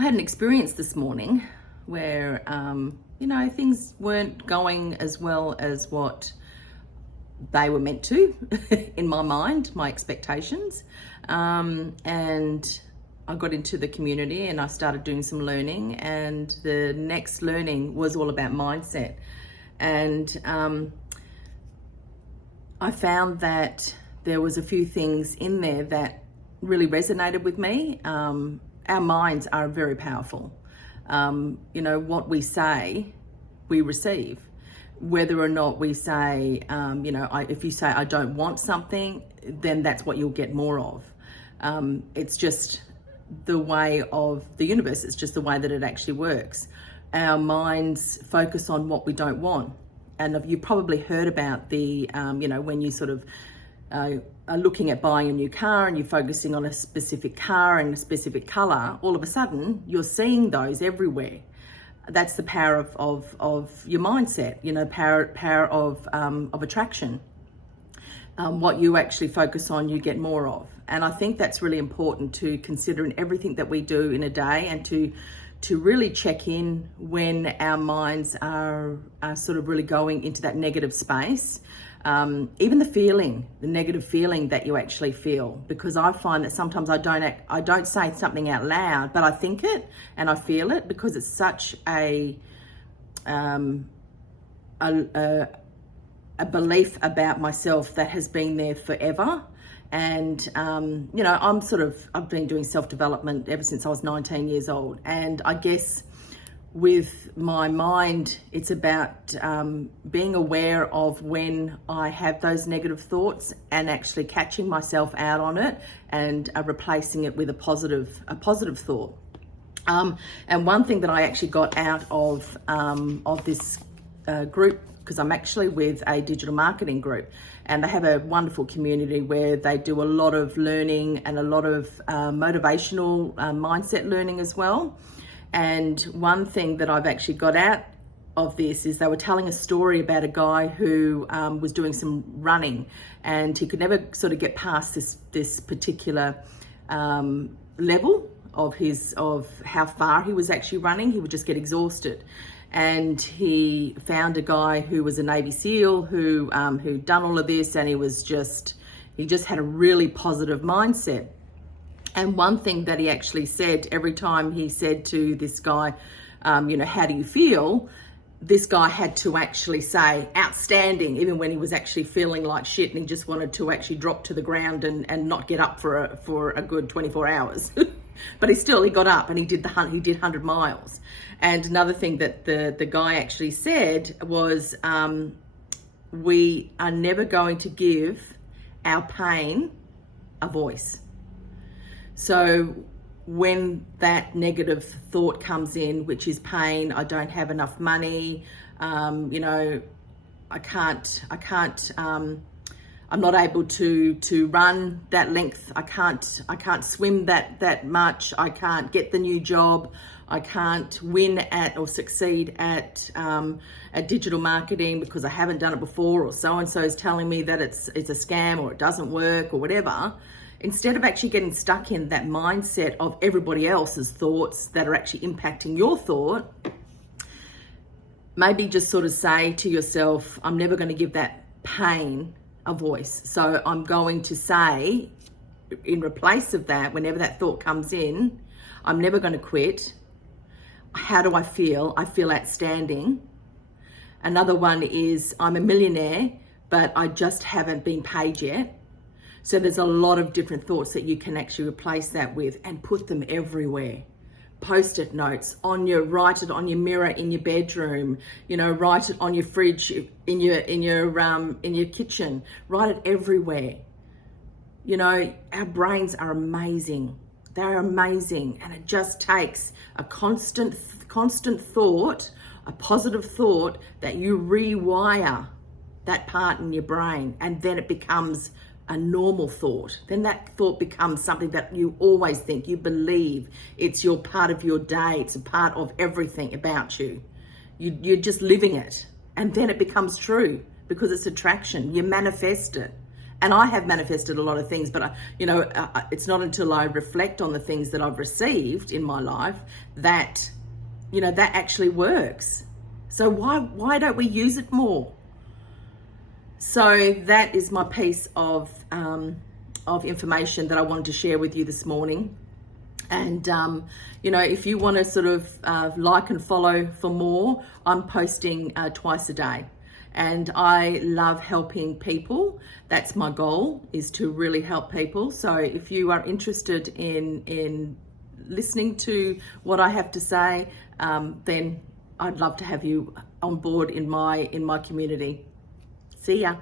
I had an experience this morning where, things weren't going as well as what they were meant to in my mind, my expectations. And I got into the community and I started doing some learning, and the next learning was all about mindset. And I found that there was a few things in there that really resonated with me. Our minds are very powerful. What we say, we receive. Whether or not we say, if you say, I don't want something, then that's what you'll get more of. It's just the way of the universe. It's just the way that it actually works. Our minds focus on what we don't want. And you've probably heard about when you sort of are looking at buying a new car and you're focusing on a specific car and a specific color, all of a sudden you're seeing those everywhere. That's the power of your mindset, power of attraction. What you actually focus on, you get more of. And I think that's really important to consider in everything that we do in a day, and to really check in when our minds are sort of really going into that negative space. Even the negative feeling that you actually feel, because I find that sometimes I don't say something out loud, but I think it and I feel it, because it's such a belief about myself that has been there forever. And I've been doing self-development ever since I was 19 years old, and I guess with my mind, it's about being aware of when I have those negative thoughts and actually catching myself out on it and replacing it with a positive thought. And one thing that I actually got out of this group, because I'm actually with a digital marketing group, and they have a wonderful community where they do a lot of learning and a lot of motivational mindset learning as well. And one thing that I've actually got out of this is they were telling a story about a guy who was doing some running, and he could never sort of get past this particular level of how far he was actually running. He would just get exhausted. And he found a guy who was a Navy SEAL who'd done all of this, and he just had a really positive mindset. And one thing that he actually said every time he said to this guy, how do you feel? This guy had to actually say outstanding, even when he was actually feeling like shit and he just wanted to actually drop to the ground and not get up for a good 24 hours. But he got up and he did 100 miles. And another thing that the guy actually said was, we are never going to give our pain a voice. So when that negative thought comes in, which is pain, I don't have enough money, I'm not able to run that length. I can't swim that much. I can't get the new job. I can't win at or succeed at digital marketing because I haven't done it before, or so-and-so is telling me that it's a scam or it doesn't work or whatever. Instead of actually getting stuck in that mindset of everybody else's thoughts that are actually impacting your thought, maybe just sort of say to yourself, I'm never going to give that pain a voice. So I'm going to say, in replace of that, whenever that thought comes in, I'm never going to quit. How do I feel? I feel outstanding. Another one is, I'm a millionaire, but I just haven't been paid yet. So there's a lot of different thoughts that you can actually replace that with, and put them everywhere. Post-it notes write it on your mirror in your bedroom, write it on your fridge, in your kitchen, write it everywhere. Our brains are amazing. They're amazing. And it just takes a constant thought, a positive thought, that you rewire that part in your brain, and then it becomes a normal thought. Then that thought becomes something that you always think, you believe. It's your part of your day. It's a part of everything about you. You're just living it. And then it becomes true because it's attraction. You manifest it. and I have manifested a lot of things, but it's not until I reflect on the things that I've received in my life that, that actually works. So why don't we use it more? So that is my piece of information that I wanted to share with you this morning. And, if you want to sort of like and follow for more, I'm posting twice a day. And I love helping people. That's my goal, is to really help people. So if you are interested in listening to what I have to say, then I'd love to have you on board in my community. See ya.